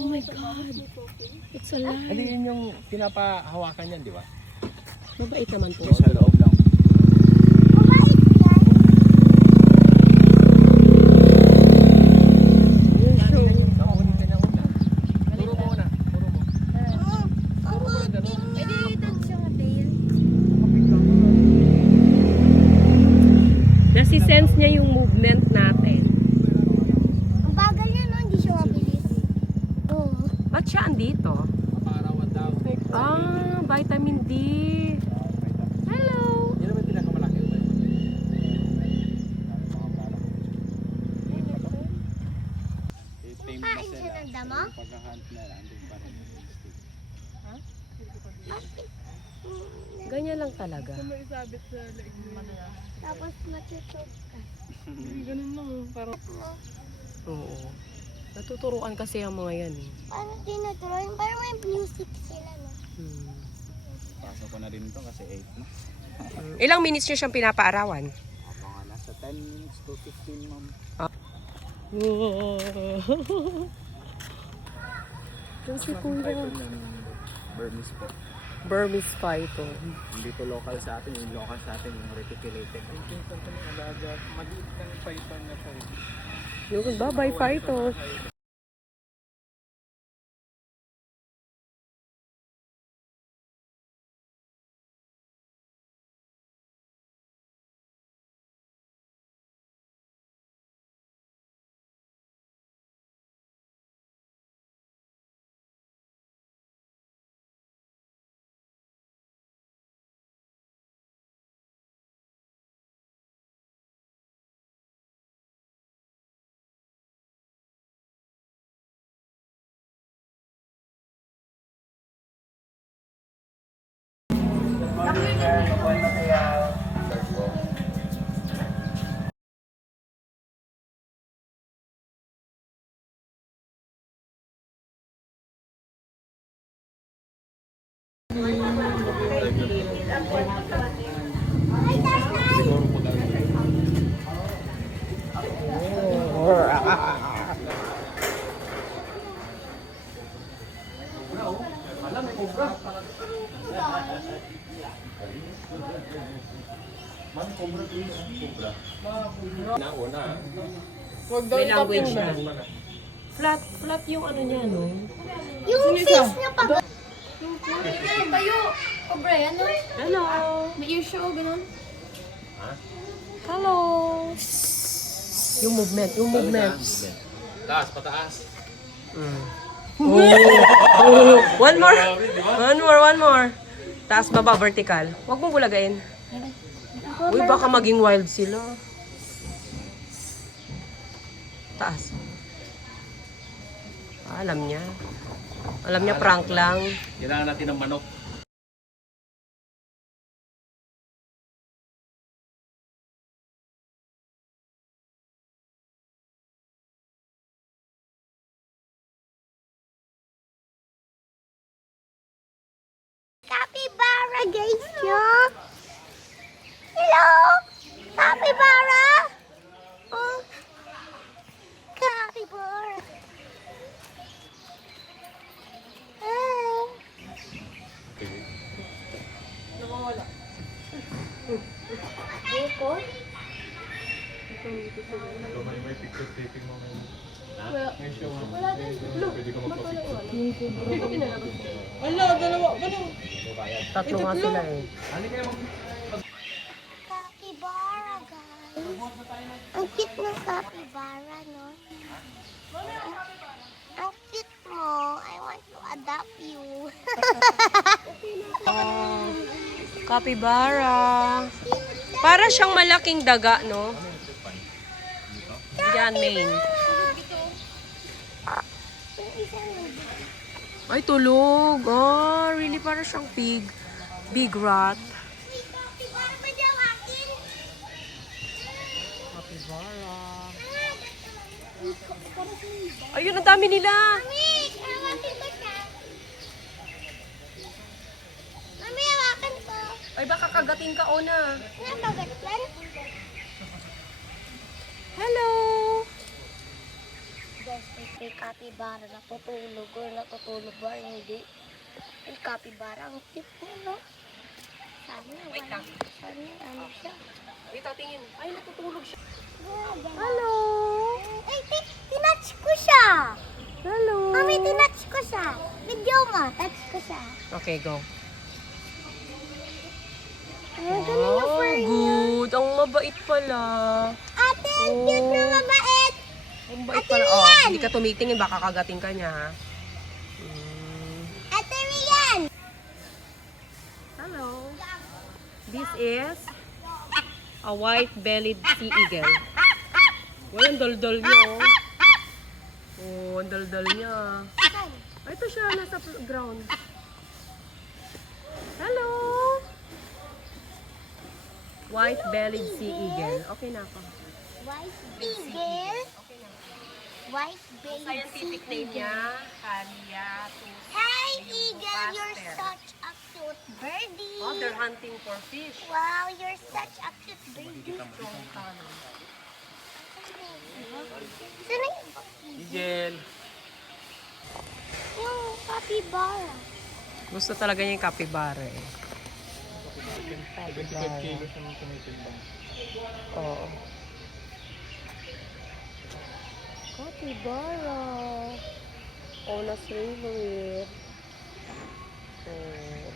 Oh my God. It's alive. Hindi yun yung pinapahawakan niyan, di ba? Mabait naman po. Sa loob lang. Nakahuli ka niya una. Turo mo una. Turo mo. Turo mo na gano'n. Pwede doon siyang tail. Nasi-sense niya yung movement natin. Ang bagal niya, no? Hindi siya mabilis. Oo. Ba't siya andito? Paparawan daw. Vitamin D. Hello. Yan naman pinakamalaki. Kain siya ng damo? Pagkahunt na lang, andun pa rin. Ganyan lang talaga. Tapos matutok ka. Oo. Natuturuan kasi ang mga yan eh. Paano tinuturuan? Parang may music sila, no? Pasok ko na rin ito kasi 8 na. Ilang minutes niyo siyang pinapaarawan? Mga nasa 10 minutes to 15, ma'am. Kasi kuya. Burmese po. Burmese python. Hindi to local sa atin. Yung local sa atin, yung reticulated. Yung pinsan ko ng alaga, maliit ng python na siya. Yung babay python. May language yan. Flat yung ano niya, no? Yung face niya pag... Yung tayo. Cobra, ano? Hello! May ear siya, o ganun. Hello! Yung movement. Taas, pataas. One more. Taas, baba, vertical. Huwag mong bulagain. Uy, baka maging wild sila. Taas. Alam niya. Alam niya, prank lang. Kailangan natin ng manok. Capybara, guys, nyo. Hello? Capybara? Oh. Capybara. Hi. Nawawala. Dito? May picture taping mo. Wala din. Pwede ka magpa-picture. Tatlo nga sila eh. Capybara, guys. Ang cute ng capybara, no? Ang cute mo. I want to adopt you. Capybara. Para siyang malaking daga, no? Yan, main. Ay, tulog. Oh, really para siyang big rat. Capybara ba daw akin? Capybara. Ayun, ang dami nila. Mami, hawakan ko siya. Mami, hawakan ko. Ay, baka kagatin ka, Ona. Napagat yan? Hello. May capybara na tutulog or natutulog ba hindi. May capybara, ang cute niya, no? Sabi na, Wait lang. sabi na, ano siya? Wait, tingin. Ay, natutulog siya. Hello! Ay, tinouch ko siya! Hello. Mami, tinouch ko siya! Video mo, touch ko siya. Okay, go. Ang galing yung fur niya. Good. Ang mabait pala. Ate, ang cute na mabait! Ang bait Ate pala. Rian! Hindi ka tumitingin. Baka kagating ka niya, ha? Mm. Ate Rian! Hello. This is a white-bellied sea eagle. Well, ang dal-dal niya, oh. Oh, ang dal-dal niya. Ay, ito siya, nasa ground. Hello! White-bellied sea eagle. Okay na ako. White eagle. White belly. Scientific name niya, Haliatus. Hey eagle, you're such a cute birdie. Oh, they're hunting for fish. Wow, you're such a cute birdie. Saan na Igel. yung capybara? Gusto talaga niya yung capybara, eh. 25 kilos ang tumitimbang. Oo. Capybara. Oh, na-favorite. Oh.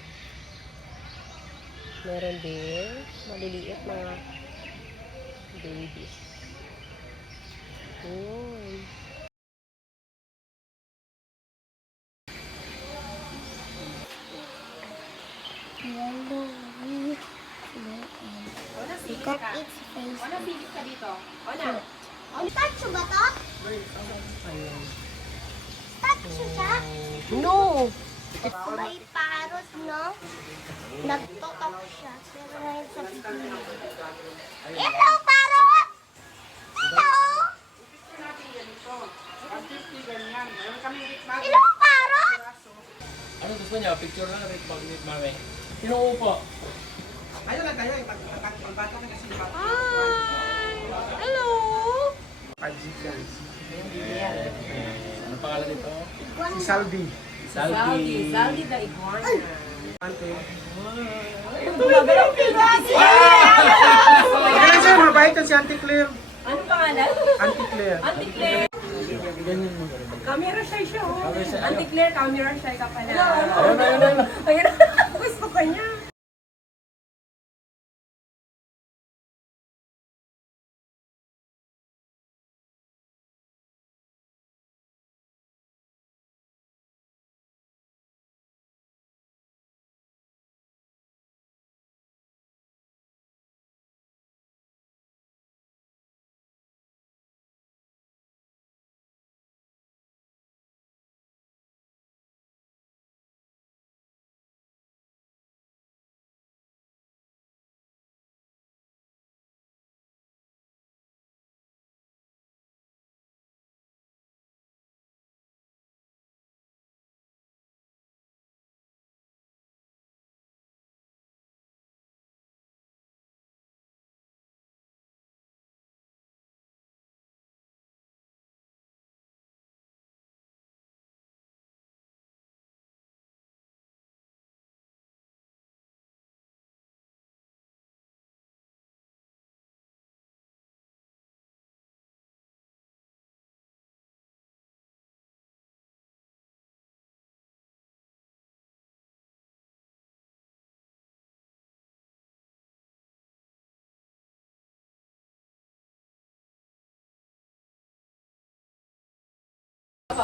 Meron din. Maliliit na babies. Yun. Yellow. Look at its face. Silip ka dito. Statue ba to? Ayan. Statue siya? No! May parrot, no? Nagtotok siya. Pero ngayon sa video. Hello, parrot! Hello! Hello, parrot! Ano gusto niya? Picture lang rin pag ni Mami. Sino upo? Hi! Hello! Ano pangalan nito? Si Salvi. Zaldi the iguana. Ganun siya, mabait yan si Auntie Claire. Ano pangalan? Auntie Claire. Auntie Claire. Ganyan mo. Camera shy siya, oh. Camera shy. Auntie Claire, camera shy ka pala. Ayun. Ayun, gusto ka niya.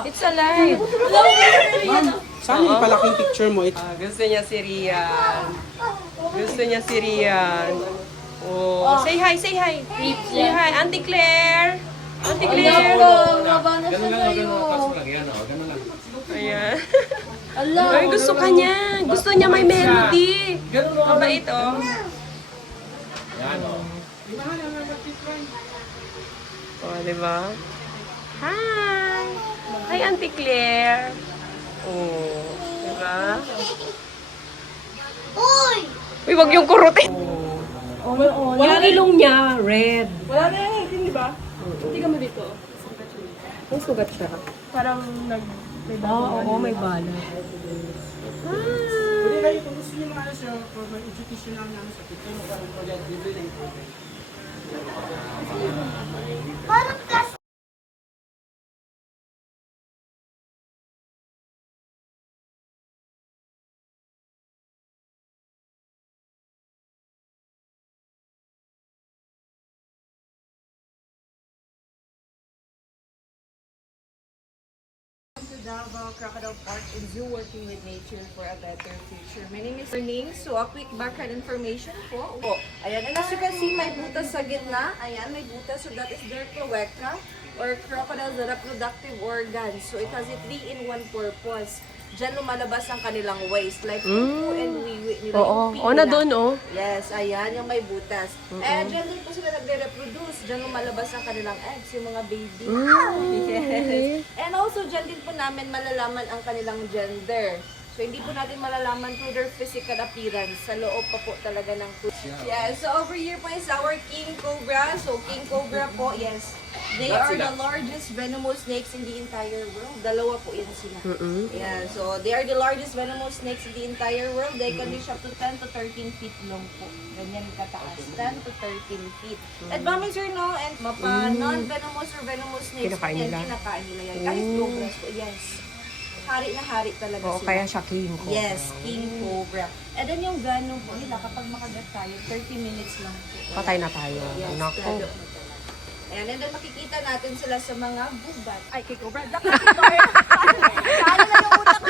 It's alive. Saan yung palaking picture mo? Gusto niya si Rian. Gusto niya si Rian. Oh, say hi, say hi. Say hi, Auntie Claire. Auntie Claire. Ganun lang. Tapos lang yan. Ganun lang. Ayan. Ay, gusto ka niya. Gusto niya may melody. Mabait, oh. Yan o. Oh, di ba? Hi. Hi, Auntie Claire. Oh, di ba? Uy! Uy, wag yung kurutin. Oh, yung ilong niya, red. Wala na yan, hindi ba? Hindi ka mo dito. May sugat siya. parang may bago. Oo, may bala. Pwede kayo, kung gusto nyo mga ano siya, for my education lang namin sa picture mo, parang project, bibili. Parang plus. Davao Crocodile Park and Zoo, working with nature for a better future. My name is Erning. So, a quick background information po. Ayan, and as you can see, may butas sa gitna. Ayan, may butas. So, that is their cloaca or crocodile's reproductive organ. So, it has a 3-in-1 purpose. Diyan lumalabas ang kanilang waste. Like, poo and wiwi nila. Oo. Yung pee O, na nila. doon, oh. Yes, ayan, yung may butas. And dyan din po sila nagre-reproduce. Dyan lumalabas ang kanilang eggs, yung mga baby. Yes. And also, dyan din po namin malalaman ang kanilang gender. So, hindi po natin malalaman through their physical appearance. Sa loob pa po talaga ng food. Yes, so over here po is our king cobra. So, king cobra po, yes. They are the largest venomous snakes in the entire world. Dalawa po yan sila. Yeah, so they are the largest venomous snakes in the entire world. They can reach up to 10 to 13 feet long po. Ganyan kataas. 10 to 13 feet. And mami sir, no? And mapa non-venomous or venomous snakes, Kinakain yan, nila. kinakain nila yan. Kahit cobras po, yes. Hari na hari talaga Oo, sila. kaya siya king ko. Yes, king cobra. And then yung gano po nila, kapag makagat tayo, 30 minutes lang po. Patay na tayo. Yes, Nako. lalo. Ayan, and then makikita natin sila sa mga gubat. Ay, kay cobra. Saan na yung utak ko?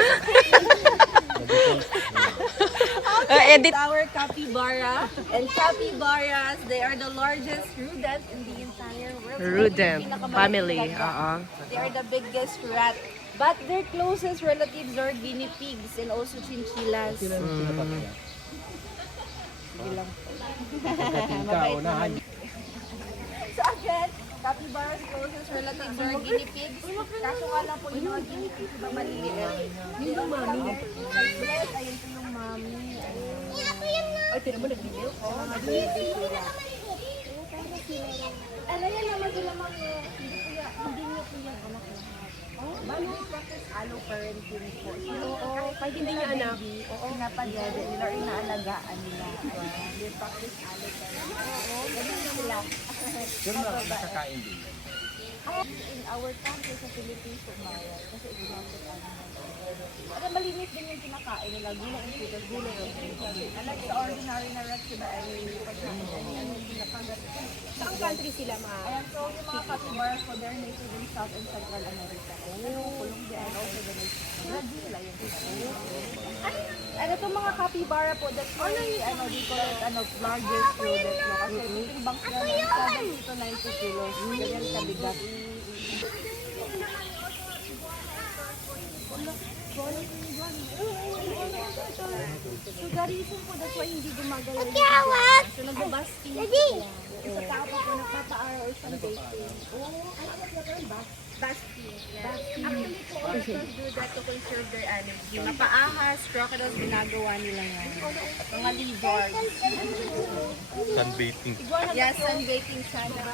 Edit. Our capybara. And capybaras, they are the largest rodent in the entire world. Rodent Pinakamalaki family. talaga. They are the biggest rat. But their closest relatives are guinea pigs and also chinchillas. Sige lang po. Mabait naman. So again, capybara's closest relatives are guinea pigs. Kaso nga lang po yung mga guinea pigs na maliliit. Yung mami. Yes, ayun po yung mami. Ay, tinan mo, nag-video. Oo, nag-video sila. Ano yan naman sila mga, hindi niyo po yung anak na. Bali, practice allo-parenting po. Oo, kahit hindi niya anak. Oo, pinapagyada nila or inaalagaan nila. They practice allo-parenting. Oo, ganun na sila. Yung mga nakakain din. In our country sa Philippines, Maya, kasi exotic animals. Para malinis din yung kinakain nila, gulay ang putas, gulay ang putas. Unlike sa ordinary na rats, sila ay pagkain, ano yung pinakagat. Saan country sila Ayan, so yung mga capybaras po, they're native in South and Central America. Colombia and also the Brazil, ayun. Ano itong mga capybara po, that's why, we call it, largest rodent, no? Kasi yung banks na ng 70 to 90 kilos, ganyan kabigat. So the reason po, that's why hindi gumagalaw yung Kiyawat! so nag-basking Daddy! Sa tao pa po nagpapa-araw or sunbaking. Basking. Actually po, orcas do that to conserve their energy. Mapaahas, crocodiles, ginagawa nila yan. Mga lizards. Sunbathing. Yes, sunbaking sana.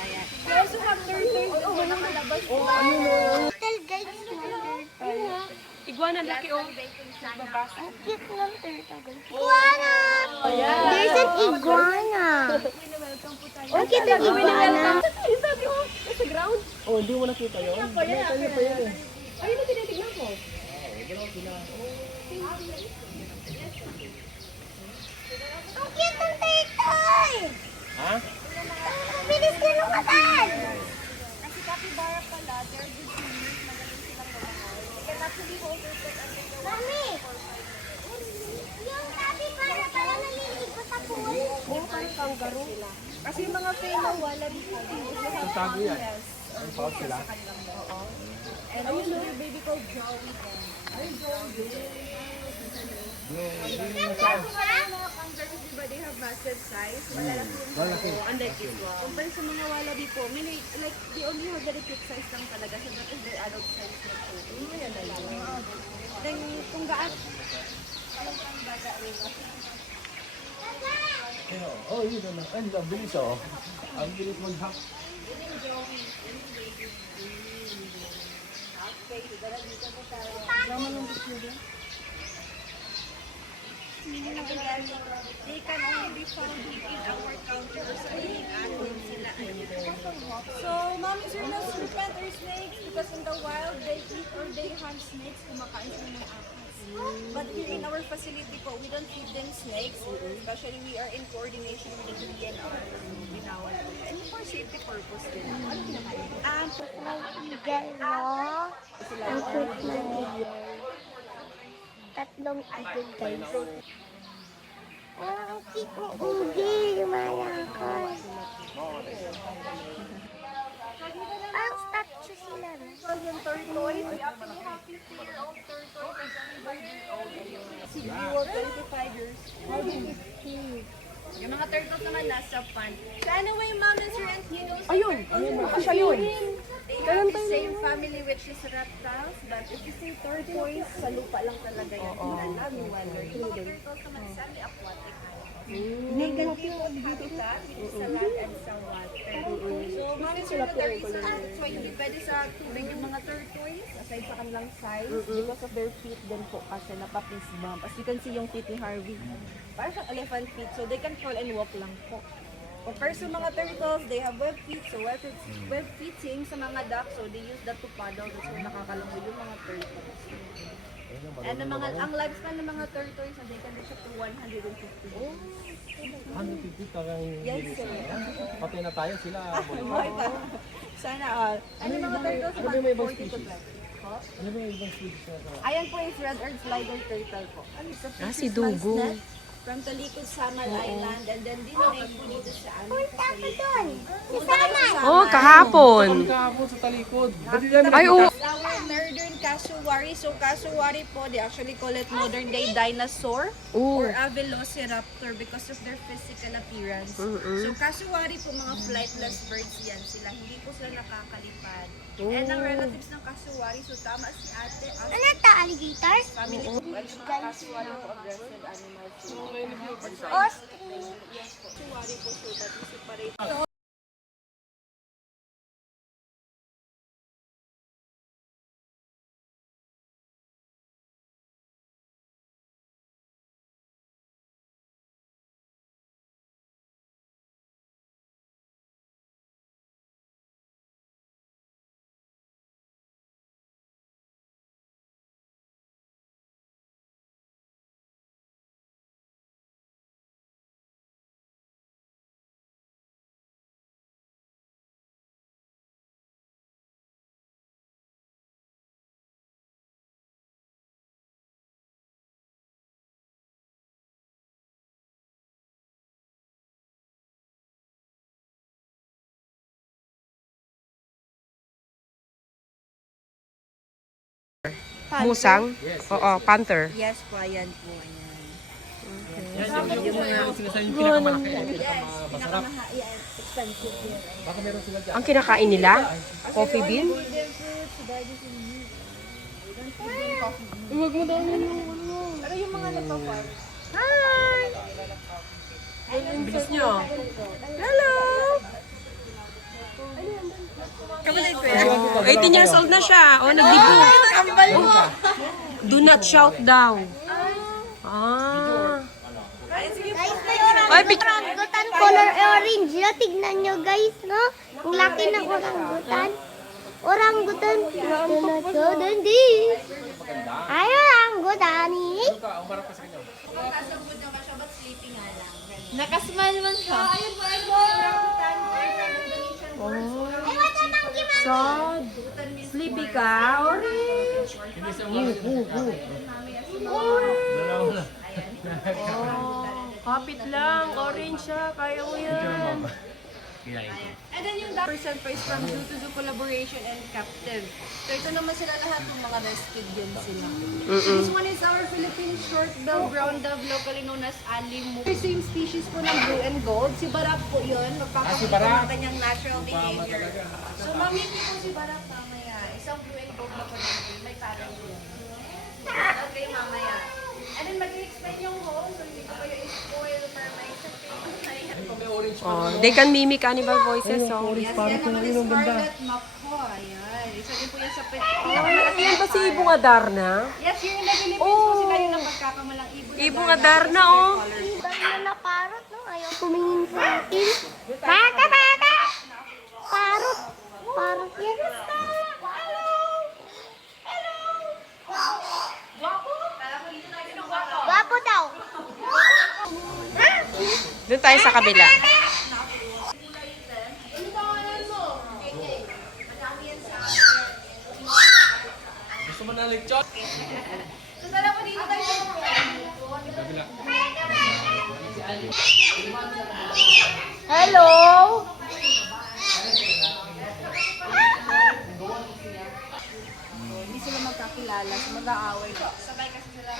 Ayan. We also have turtles. Oo, nakalabas po. Turtle guys, Iguana laki, oh. Sunbaking sana. ang cute ng turtle. Iguana! There's an iguana. Ang cute ng iguana. Sa ground? Oh, hindi mo nakita yun? Ayun na tinitignan ko. Ang cute ng turtle! Ha? Ang bilis niya lumatan! Kasi capybara pala, they're good swimmers, magaling silang lumangoy. They can actually hold their breath until they're Mami! Yung capybara pala naliligo sa pool. oh, parang kangaroo. Kasi yung mga female wallaby po, they have ponderous or bones sa kanilang oo. And also your baby called Joey. Ay, Joey. Mga kangaroos, diba, they have massive size. Malalaki yung unlike this one. Compare sa mga wallaby po, like, they only have very cute size lang talaga. So that is their adult size na po. Yan na lang. Then, kung gaan, ang bata rin. Oh, yun naman. Ang bilis oh. Ang bilis mag-hack. Yun yung Joey. Yun yung baby. Okay, so dala dito po tayo. Again, they can only be found in our counter sa atin sila. So, mommies are not serpent or snakes because in the wild, they eat or they hunt snakes, kumakain sila ng ahas. But here in our facility po, we don't feed them snakes, especially we are in coordination with the DNR. Binawal po. And for safety purpose din. Ano kinakain? Eagle, no? Ang cute ng eagle. Tatlong eagle, guys. Ang cute ng eagle, lumayangkol. Ang statue sila, no? Yung tortoise, we actually have 50-year-old tortoise and 75-year-old. Si Biwa, 25 years. How do you feel? Yung mga turtles naman nasa pan. So anyway, mom and sir and kiddos. Ayun! Siya yun! They have the same family which is reptiles, but if you say turtles, sa lupa lang talaga yan. Yung water. Yung mga turtles naman semi-aquatic. They can people habitat sa land and sa water. So, mom and sir, the reason that's why hindi pwede sa tubig yung mga turtles, aside sa kanilang size, because of their feet din po kasi napapis bump. As you can see yung feet ni Harvey. Parang siyang elephant feet, so they can crawl and walk lang po. Compared sa mga turtles, they have web feet, so web feet same sa mga ducks, so they use that to paddle, that's why nakakalungkod yung mga turtles. And ang lifespan ng mga turtles, they can reach up to 150 years. 150 talagang Yes, sir. patay na tayo sila. Buhay pa. Sana all. Ano yung mga turtles? Ano ba yung ibang 40 to species? 20. Huh? Ano ba yung ibang species na Ayan po is red earth slider turtle po. Ano sa Si Dugo. From Talikod, Samal Island, and then dinonate po dito sa amin. Doon! Isama! Oh, kahapon. kahapon sa talikod? Ay, oo. Our northern cassowary. So cassowary po, they actually call it modern day dinosaur Oo. or a velociraptor because of their physical appearance. So cassowary po, mga flightless birds yan sila. Hindi po sila nakakalipad. And ang relatives ng cassowary, so tama si ate, as Ano to, alligator? family po, mga cassowary po, aggressive animals. Ostrich. Cassowary po, so that is separate. Musang? Oo, panther. Yes po, ayan po. Ayan. Yung sinasabi yung pinakamalaki. Yes, expensive yan. Baka meron sila dyan. Ang kinakain nila? Coffee bean? Huwag mo daw Pero yung mga nagpa-farm. Hi! Ang bilis nyo. Hello! Kamalay ko yan. 18 years old na siya. Oh, nagdibo. Kambal mo! Do not shout daw. Ah. Guys, may orangutan color orange. No? Tignan nyo guys, no? Ang laki ng orangutan. Orangutan. Orangutan din. Ay, orangutan eh. Nakasmile man siya. Ay, wala nang gimana. Sad. Sleepy ka? Orange. Oh, kapit lang. Orange siya. Kaya mo yan. And then yung percent pa is from Zoo collaboration and captive. So ito naman sila lahat ng mga rescued din sila. This one is our Philippine short-billed brown dove, locally known as alimu. Same species po ng blue and gold. Si Barak po yun. Magpapakita ng kanyang natural behavior. So mamiti po si Barak mamaya. Isang blue and gold na po natin. May parang yun. Okay, mamaya. And then mag-explain yung hole. So hindi ko kayo i-spoil for my Oh, they can mimic animal voices. So. Yes, yan naman is Scarlet Macaw. Ayan. Isa din po yan sa pet. ba si Ibong Adarna? Yes, here in the Philippines po sila yung napagkakamalang ibon. Ibong Adarna, oh. Dahil na parot, no? Ayaw tumingin sa akin. Baka, baka! Parot. Parot yan. Gwapo daw. Doon tayo sa kabila. Gusto mo na lechon? Hello! Hindi sila magkakilala, so mag-aaway. Sabay kasi sila.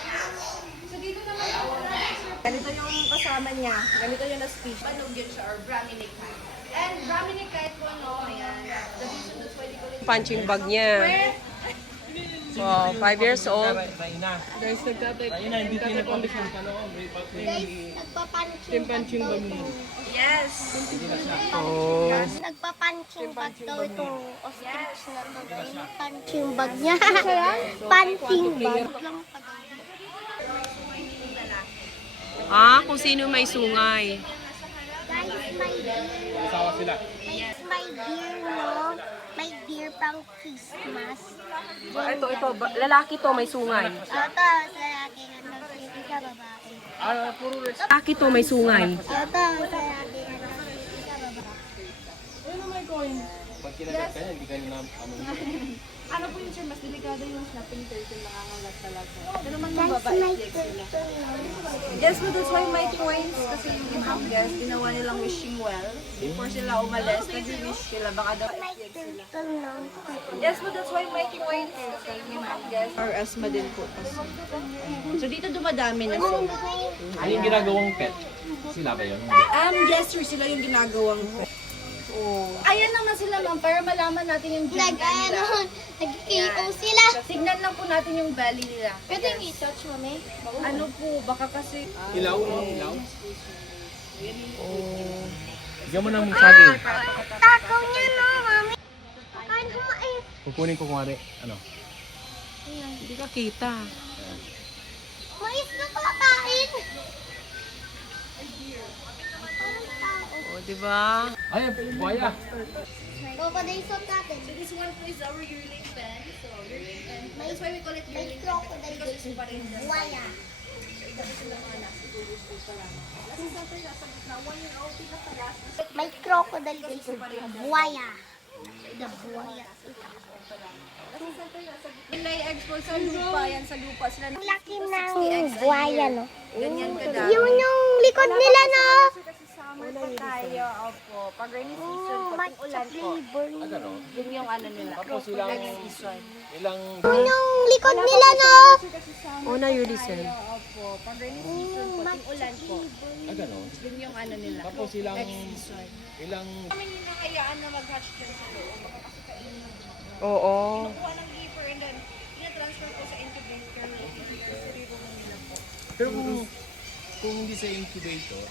So dito naman ako, ganito yung kasama niya. Ganito yung na-speech. Banugyan siya or Brahminic kite. And Brahminic kite po, no? Ayan. The reason that's why they call it Punching bag niya. Wow, 5 years old. Raina. Guys, nagtatay. Raina, hindi tinapabis ng kaloob. Nagpapunching bag daw ito. Yes! Oh. Nagpapunching bag daw itong ostrich na to. Guys. Punching bag niya. Punching bag. Ah, kung sino may sungay. Guys, my dear. Asawa sila. Guys, my dear, no? My dear pang Christmas. Ito. Lalaki to, may sungay. Ito, sa lalaki na nagpili sa babae. Puro Lalaki to, may sungay. Ito, sa lalaki na nagpili sa babae. Pag kinagat ka niya, hindi ka na Ano po yun, sir? Mas delikado yung snapping turtle nangangalat talaga. Pero man Guys, mababait my sila. turtle. Yes, but that's why my points. Kasi yung ibang guest, ginawa nilang wishing well. Before sila umalis, nag-wish sila. Baka daw My turtle, no? yes, but that's why my points. Kasi yung ibang guest. Or asthma din po kasi. So dito dumadami na sila. Ano yung ginagawang pet? Sila ba yun? Yes, sir. Sila yung ginagawang oh. Ayan naman sila, ma'am. Para malaman natin yung gender nila. Nag-KO sila. Tignan lang po natin yung belly nila. Pwede yung i-touch, mami? Ano po, baka kasi... Ilaw? Ilaw? Bigyan mo ng saging. Takaw niya, no, mami? Kain ko eh. Kukunin ko kumari. Ano? Hindi ka kita. Mais na kumakain. O, diba? Ay, buhaya. Crocodile natin. So this one po is our yearling pen. So yearling pen. That's why we call it May yearling pen. crocodile Because it's pa rin the buwaya. May crocodile dito. Buwaya. The buwaya. Nilay export sa lupa. Yan sa lupa. Sila Ang laki ng buwaya, no? ganyan kadami. Yung likod nila, no? Summer pa tayo. Opo. Pag rainy season po, Matcha ulan po. flavor. Yun yung ano nila. Tapos ilang... Next season. Ilang... Yung likod nila, no? Una, you listen. Opo. Pag rainy season po, ting ulan po. Ganon. Yun yung ano nila. Tapos ilang... Next season. Ilang... Kami ninangayaan na mag-hatch dyan sa loob. Baka kasi kainin. Oo. Kuha ng keeper and then ina-transfer po sa incubator. Sarili mo nila po. Pero kung hindi sa incubator,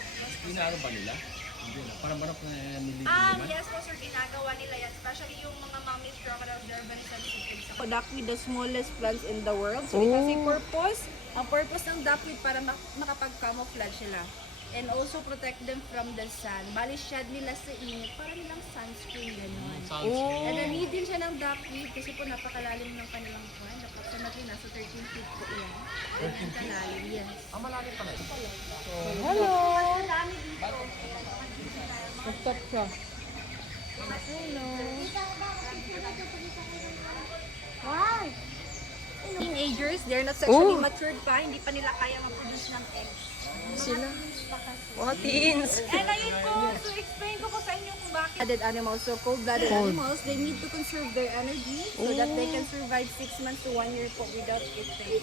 inaano ba nila? Hindi na. Parang manok na nililiman. Yes po sir, ginagawa nila yan. Especially yung mga mommies crocodile durban sensitive. Duckweed, the smallest plants in the world. So it has a purpose. Ang purpose ng duckweed para makapag-camouflage sila. And also protect them from the sun. Bali, shed nila sa init para nilang sunscreen, gano'n. And then need din siya ng duckweed kasi po napakalalim ng kanilang pond. Approximately nasa 13 feet po yan. 13 kalalim, yes. Malalim pa na ito. Hello! Marami dito. Nag-stop siya. Wow. Teenagers, they're not sexually matured pa. Hindi pa nila kaya ma-produce ng eggs. Sila. Mga teens. And ayun po, so explain ko po sa inyo kung bakit. Blooded animals, so cold-blooded animals, they need to conserve their energy so that they can survive 6 months to 1 year po without eating. They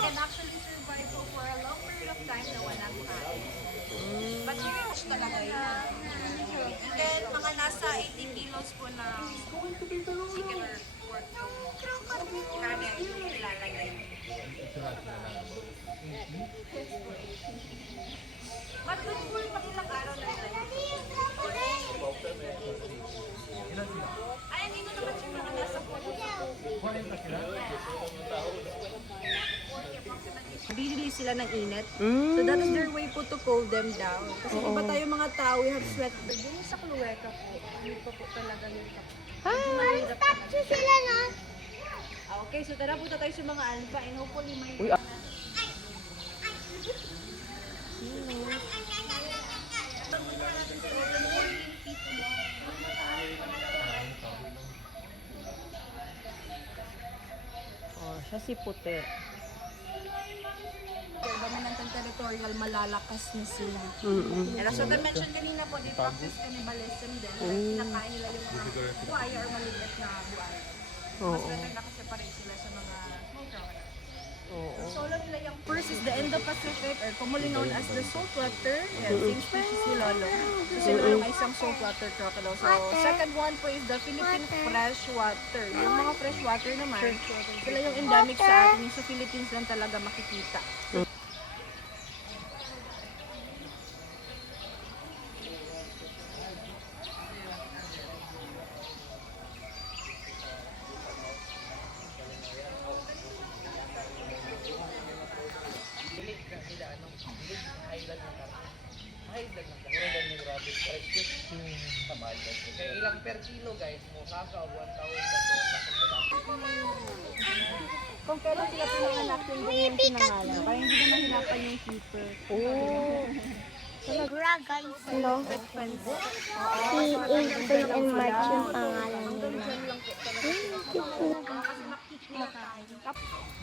can actually survive po for a long period of time na walang kain. But huge talaga yun. And then, mga nasa 80 kilos po na chicken or pork yung karne yung ilalagay. But good for pag ilang araw na nila. Ayan, dito naman siya mga nasa 40. sila ng init. Mm. So that is their way po to cool them down. Kasi iba tayo mga tao, we have sweat. Yung sa Clueca po, ano po talaga yung Parang statue sila, no? Okay, so tara punta tayo sa mga alpha and hopefully may... Uy, Oh, siya si puti. Dominant and territorial, malalakas na sila. Mm-mm. And as what I mentioned kanina po, they practice cannibalism din. Kinakain nila yung mga buhay or maliit na buhay. Mas Oo. better nakaseparate sila sa mga small crocodiles. Oo. Solo nila yung first is the Indo-Pacific or commonly known as the saltwater. Yeah, same species ni Lolo. So sila yung isang saltwater crocodile. So second one po is the Philippine freshwater. Yung mga freshwater naman, sila yung endemic sa atin. Yung sa Philippines lang talaga makikita. Ilang per kilo guys mo kaka 1,000 Kung kailan sila pinanganak, yun din yung pinangalan. Kaya hindi naman hinapan yung keeper. Bra, guys, no? Si April and March yung pangalan nila.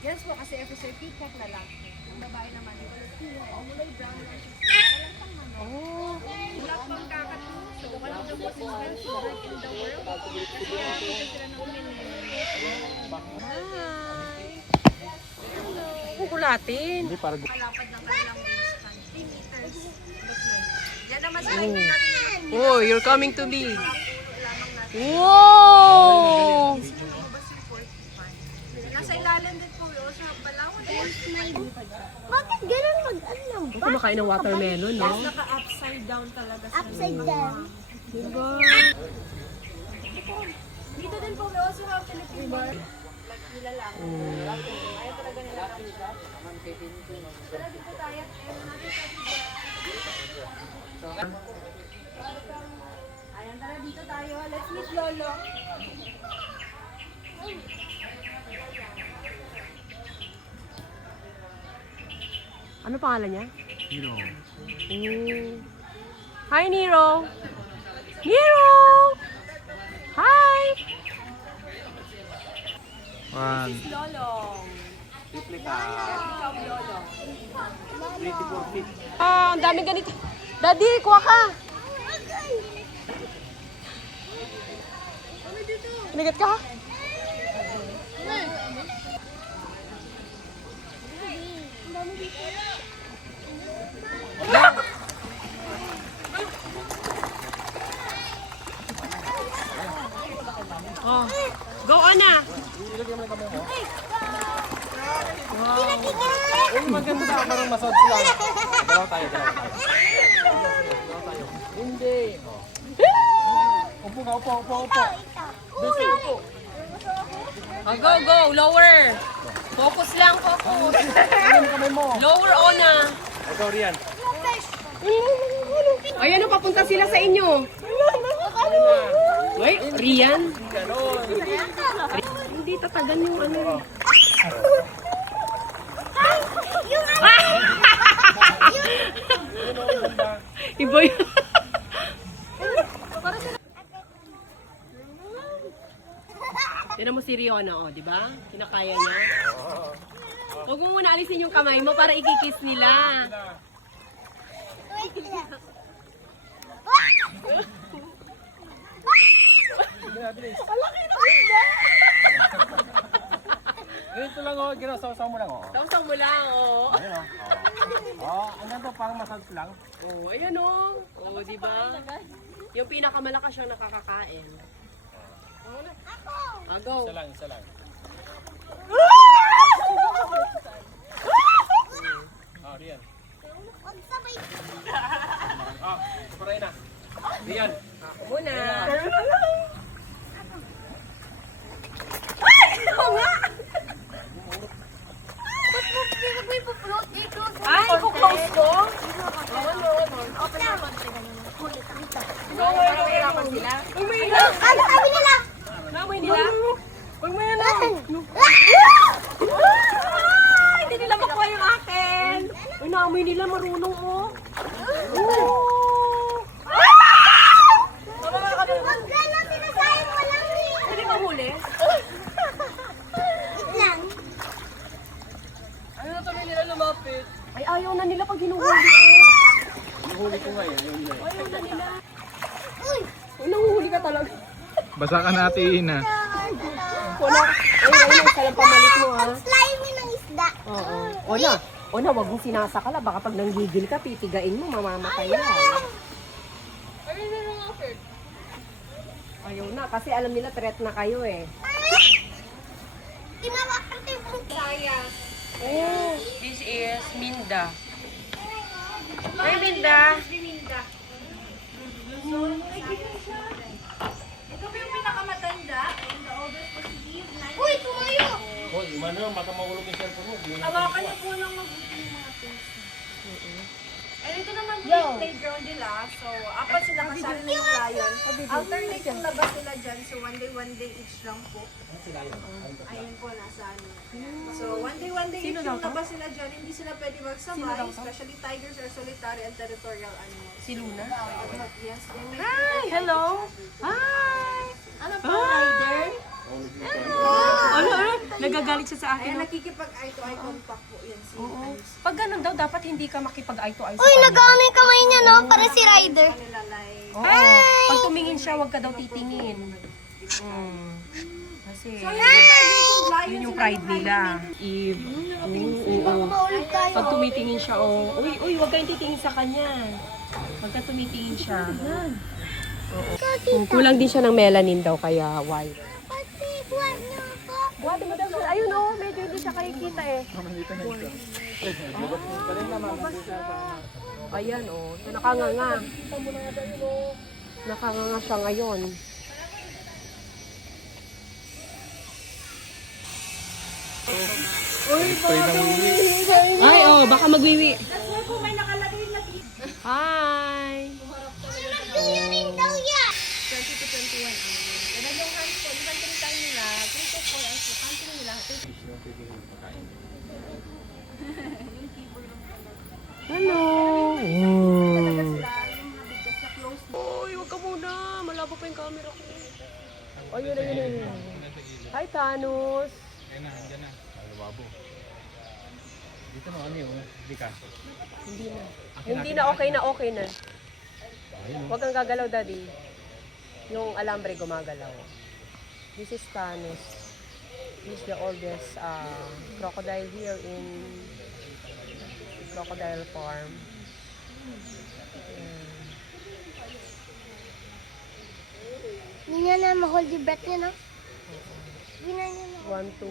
Yes po, kasi FSR Peacock na lang. Ang babae naman, di ba? Kulay brown lang siya. Walang pang ano. Wala pang kakatu. So, one of the most expensive bird in the world. Kasi nakakita sila ng Kukulatin. malapad ng kanilang wingspan. 3 meters. Yan naman sa line natin yung Oh, you're coming to me. Wow! lumabas yung 45. Nasa ilalim din po yun sa Palawan. Bakit ganun mag-ano lang ba? Kumakain ng watermelon, no? Naka-upside down talaga sila. Upside down. Dito din po, we also have Philippine bar. Nila lang. Ayaw talaga nila lang. Tara dito tayo. Ayaw natin sa diba? Ayan, tara dito tayo. Let's meet Lolo. Ano pangalan niya? Nero. Hi, Nero! Nero! Hi! Lolo. Ikaw, Lolo. Ah, ang dami ganito. Daddy, kuha ka! Ligat ka? Oh, go on na! maganda parang massage lang. Dalaw tayo. Hindi. Upo ka, upo. Oh, go, go! Lower! Focus lang, focus! Lower on na! Ikaw Rian. Ayan, ano, papunta sila sa inyo. Wait, Rian? Hindi tatagan yung ano. Iba yun. Tinan mo si Riona, oh, di ba? Kinakaya niya. Huwag mo muna alisin yung kamay mo para ikikiss nila. Ganito lang oh, ginasaw-saw mo lang oh. Tapos mo lang, oh. Ayun oh. Oh, ang ganito pang massage lang. Oh, ayan oh. Oh, di ba? Yung pinakamalakas siyang nakakakain. Ah, go. Isa lang. Ah, Rian. Ah, paray na. Rian. Ako muna. Ba't mo ipupulot? I-close nila marunong, oh. Huwag gano'n, sinasabi mo lang eh. Pwede mahuli? Wait lang. Ano na tuloy nila lumapit? Ay, ayaw na nila pag hinuhuli. Huli ko ngayon. Ayaw na nila. Uy! Uy, nanguhuli ka talaga. Basa ka natin na. Wala. Ay, Ryan, isa lang pamalik mo, ha? Ang slimy ng isda. Oo. O na, wag mong sinasakala. Baka pag nanggigil ka, pitigain mo, mamamatay na. Ayaw na, kasi alam nila threat na kayo eh. Ginawa ka yung Sayang. Oh, this is Minda. Hi, Minda. Ito ba yung pinakamatanda? The oldest was Steve, Uy, tumayo! Hawakan niyo po ng mabuti yung mga face. And ito naman po yung playground nila. So, apat sila kasali ng lion. Alternate yung labas nila dyan. So, one day each lang po. Ayun po, nasa ano. So, one day each yung labas nila dyan. Hindi sila pwede magsabay. Especially tigers are solitary and territorial animals. Si Luna. Yes, they may Hi, hello. Hi. Ano po, rider? Ano? Nagagalit siya sa Ayan, akin. nakikipag-eye to eye contact po yan si Oo. Pag ganun daw, dapat hindi ka makipag-eye to eye sa Uy, kanya. nag-ano yung kamay niya, no? Para si Ryder. nila like. Oo. Pag tumingin siya, huwag ka daw titingin. Kasi, yun yung pride nila. Eve. Oo. Maulog tayo. Pag tumitingin siya, oh, uy, huwag kayong titingin sa kanya. Pagka tumitingin siya. Oo. Kulang din siya ng melanin daw, kaya white. Pati, buwan niyo ako. Buhati mo daw siya. Ayun, oh, medyo hindi siya nakikita eh. Ayan, oh. So, nakanganga. Nakanganga siya ngayon. Ay, oh, baka magwiwi. Hi! Nag-urine daw yan. 20 to 21 hours. And then yung hands po, yung country time nila, 3 to 4 hours. Yung country nila, Hello! sila, yung mga bigkas na close. Uy, wag ka muna. Malabo pa yung camera ko. Oh, yun. Hi, Thanos. Ayun na, andyan na. Lubabo. Dito na ano yun? Hindi ka. Hindi na, okay na. Huwag kang gagalaw, Daddy. Yung alambre gumagalaw. This is Thanos. This is the oldest crocodile here in Crocodile Farm. Hindi niya na ma-hold yung breath niya, no? Hindi na niya 1 to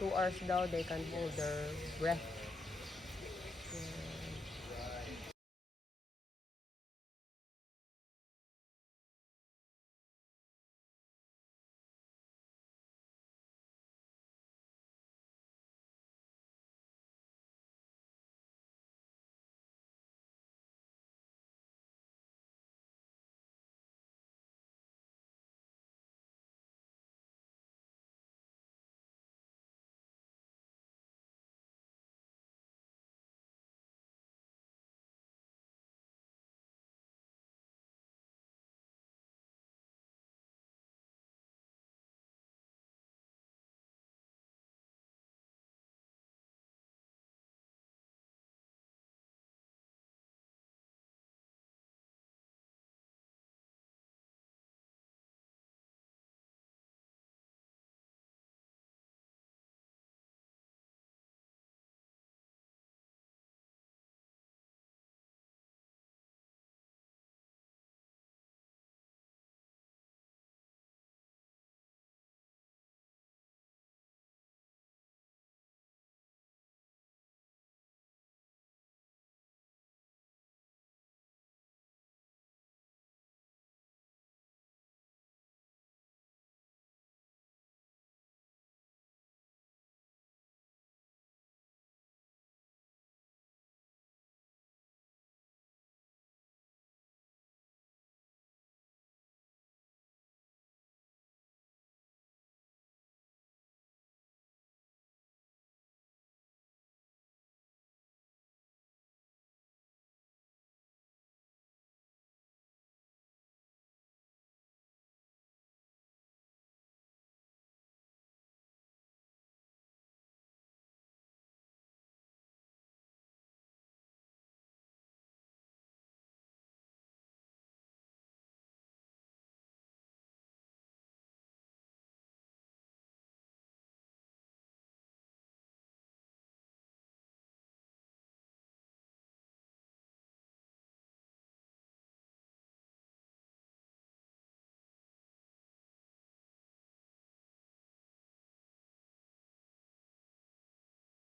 2 hours daw, they can hold their breath.